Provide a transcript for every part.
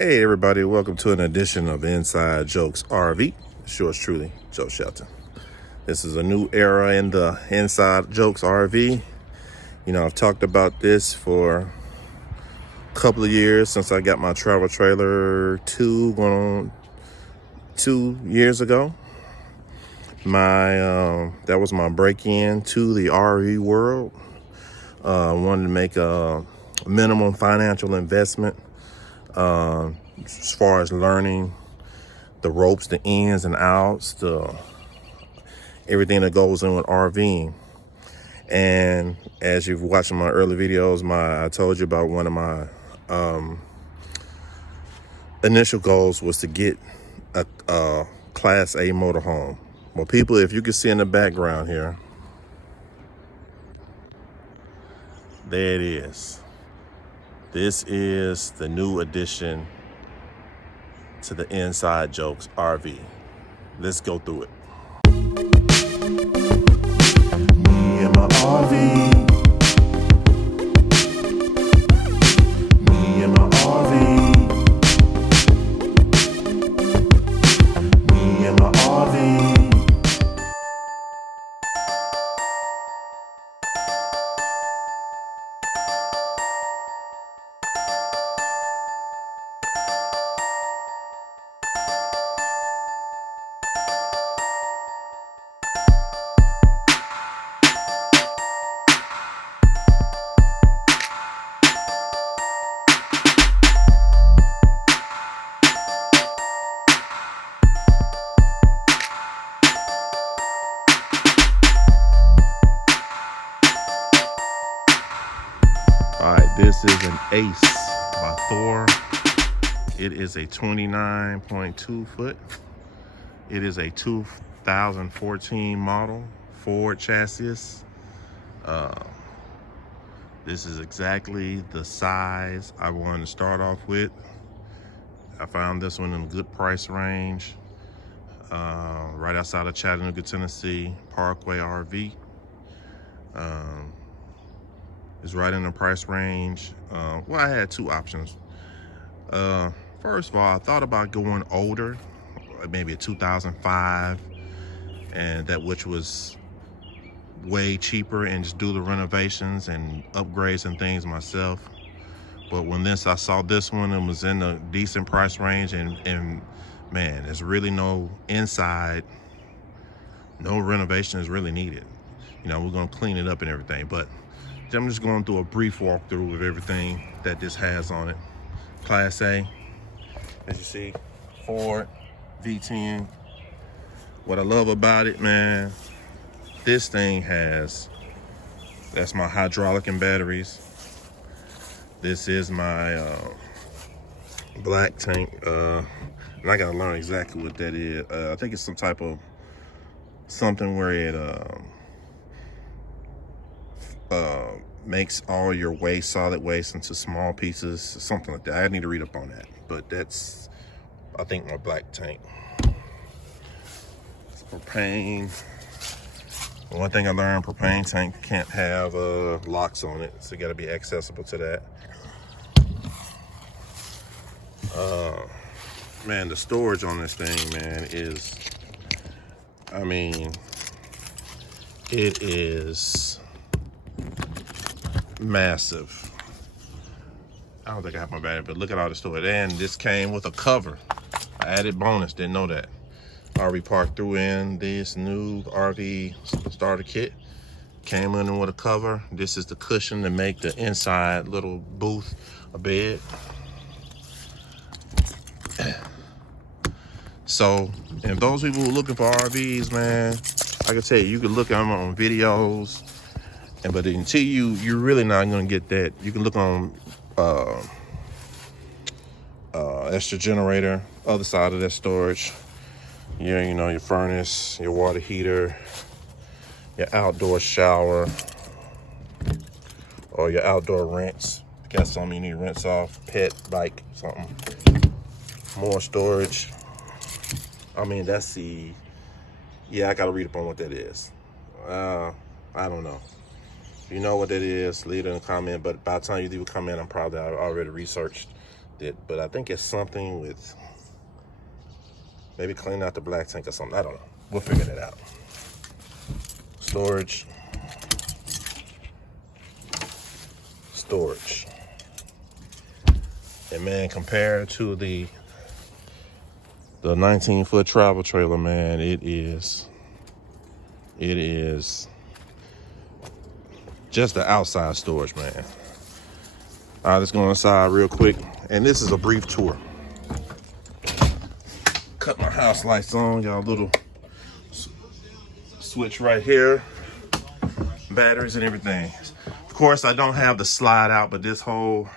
Hey everybody, welcome to an edition of Inside Jokes RV. It's yours truly, Joe Shelton. This is a new era in the Inside Jokes RV. You know, I've talked about this for a couple of years since I got my travel trailer going on 2 years ago. That was my break-in to the RV world. I wanted to make a minimum financial investment as far as learning the ropes, the ins and outs, everything that goes in with RVing. And as you've watched my early videos, I told you about one of my initial goals was to get a Class A motorhome. Well, people, if you can see in the background here, there it is. This is the new addition to the Inside Jokes RV. Let's go through it. Me and my RV. Me and my RV. Me and my RV. All right, this is an ACE by Thor. It is a 29.2 foot. It is a 2014 model Ford chassis. This is exactly the size I wanted to start off with. I found this one in a good price range, right outside of Chattanooga, Tennessee, Parkway RV. It's right in the price range. Well, I had two options. First of all, I thought about going older, maybe a 2005, and that which was way cheaper, and just do the renovations and upgrades and things myself. But when I saw this one, it was in a decent price range, and man, there's really no inside, no renovation is really needed. You know, we're gonna clean it up and everything, but I'm just going through a brief walkthrough of everything that this has on it. Class A, as you see, Ford V10. What I love about it, man, this thing that's my hydraulic and batteries. This is my black tank, and I gotta learn exactly what that is. I think it's some type of something where it makes all your waste, solid waste, into small pieces, something like that. I need to read up on that, but that's, I think, my black tank. It's propane. One thing I learned, propane tank can't have locks on it, so you gotta be accessible to that. Man, the storage on this thing, man, is, I mean, it is massive. I don't think I have my battery, but look at all the storage. And this came with a cover. Added bonus, didn't know that. RV Park threw in this new RV starter kit. Came in with a cover. This is the cushion to make the inside little booth a bed. So, and those people who are looking for RVs, man, I can tell you, you can look at them on videos, but until you're really not gonna get that. You can look on extra generator, other side of that storage. Yeah, you know, your furnace, your water heater, your outdoor shower, or your outdoor rinse. If you got something you need to rinse off, pet, bike, something. More storage. I mean, that's the, yeah, I gotta read up on what that is. I don't know. If you know what that is, leave it in the comment, but by the time you leave a comment, I'm probably already researched but I think it's something with maybe cleaning out the black tank or something. I don't know. We'll figure that out. Storage. And man, compared to the 19-foot travel trailer, man, it is just the outside storage, man. All right, let's go inside real quick. And this is a brief tour. Cut my house lights on. Got a little switch right here. Batteries and everything. Of course, I don't have the slide out, but this whole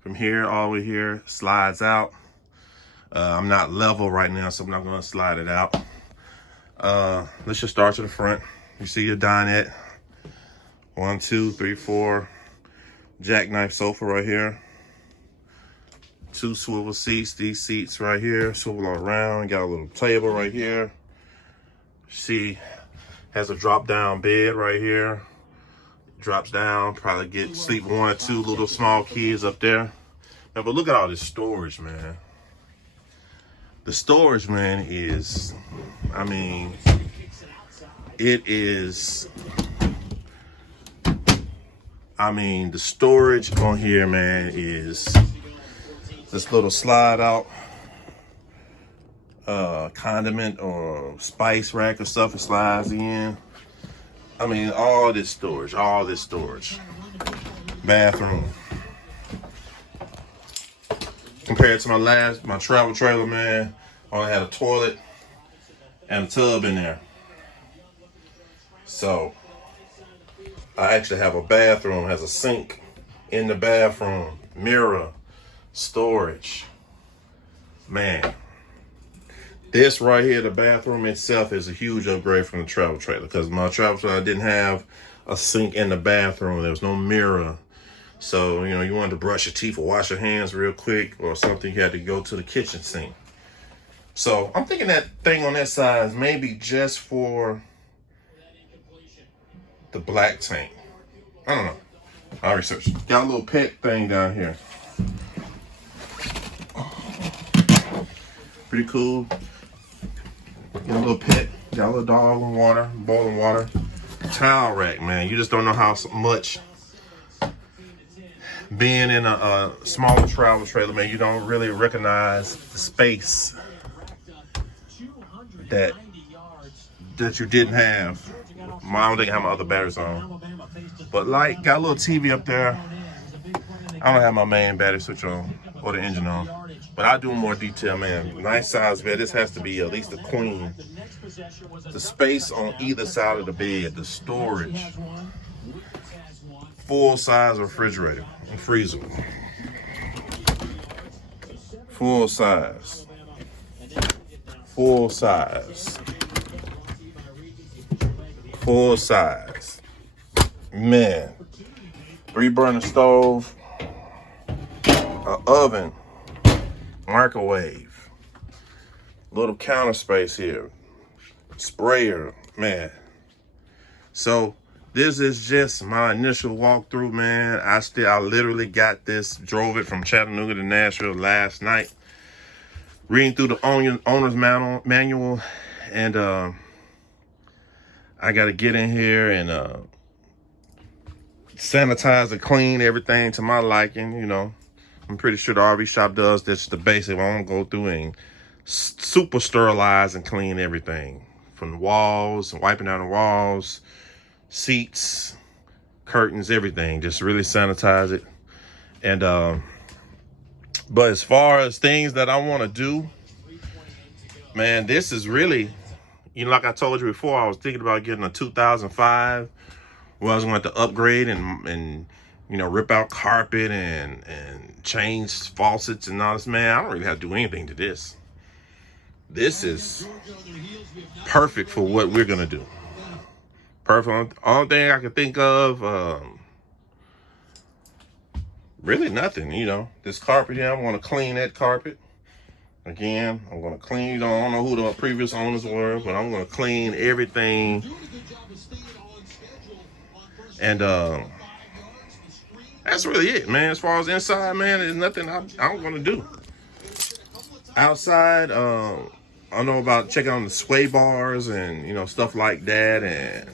from here all the way here slides out. I'm not level right now, so I'm not gonna slide it out. Let's just start to the front. You see your dinette. 1, 2, 3, 4. Jackknife sofa right here. 2 swivel seats. These seats right here swivel around. Got a little table right here. See, has a drop down bed right here. Drops down, probably sleep 1 or 2 little small kids up there. Now, but look at all this storage, man. The storage, man, is, I mean, it is, I mean, the storage on here, man, is this little slide out condiment or spice rack or stuff. It slides in. I mean, all this storage. Bathroom. Compared to my travel trailer, man, I only had a toilet and a tub in there. So I actually have a bathroom, has a sink in the bathroom, mirror, storage. Man, this right here, the bathroom itself, is a huge upgrade from the travel trailer, because my travel trailer didn't have a sink in the bathroom. There was no mirror. So, you know, you wanted to brush your teeth or wash your hands real quick or something, you had to go to the kitchen sink. So I'm thinking that thing on that side is maybe just for the black tank. I don't know. I'll research. Got a little pet thing down here. Pretty cool. Got a little pet. Got a little dog in water, boiling water. Towel rack, man. You just don't know how much. Being in a smaller travel trailer, man, you don't really recognize the space that you didn't have. I don't think I have my other batteries on. But like, got a little TV up there. I don't have my main battery switch on or the engine on. But I do more detail, man. Nice size bed. This has to be at least a queen. The space on either side of the bed, the storage. Full size refrigerator and freezer. Full size. Full size. Full size. Man. 3-burner stove. An oven. Microwave. Little counter space here. Sprayer. Man. So this is just my initial walkthrough, man. I literally got this, drove it from Chattanooga to Nashville last night. Reading through the owner's manual, and I got to get in here and sanitize and clean everything to my liking. You know, I'm pretty sure the RV shop does this, the basic. I won't go through and super sterilize and clean everything from the walls and wiping down the walls, seats, curtains, everything. Just really sanitize it. And but as far as things that I want to do, man, this is really, you know, like I told you before, I was thinking about getting a 2005 where I was going to have to upgrade and you know, rip out carpet and change faucets and all this. Man, I don't really have to do anything to this. This is perfect for what we're going to do. Perfect. Only thing I can think of, really nothing, you know. This carpet here, I'm going to clean that carpet. Again, I'm going to clean, I don't know who the previous owners were, but I'm going to clean everything. And That's really it, man. As far as inside, man, there's nothing I'm gonna do. Outside, I know about checking on the sway bars and stuff like that.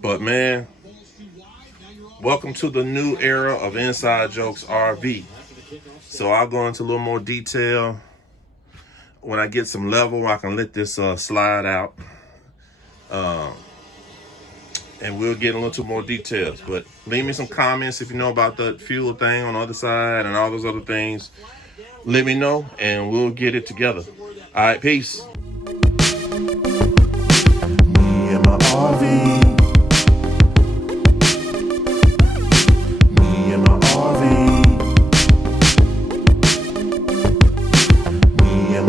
But man, welcome to the new era of Inside Jokes RV. So I'll go into a little more detail when I get some level. I can let this slide out, and we'll get a little more details. But leave me some comments if you know about the fuel thing on the other side and all those other things. Let me know, and we'll get it together. All right, peace.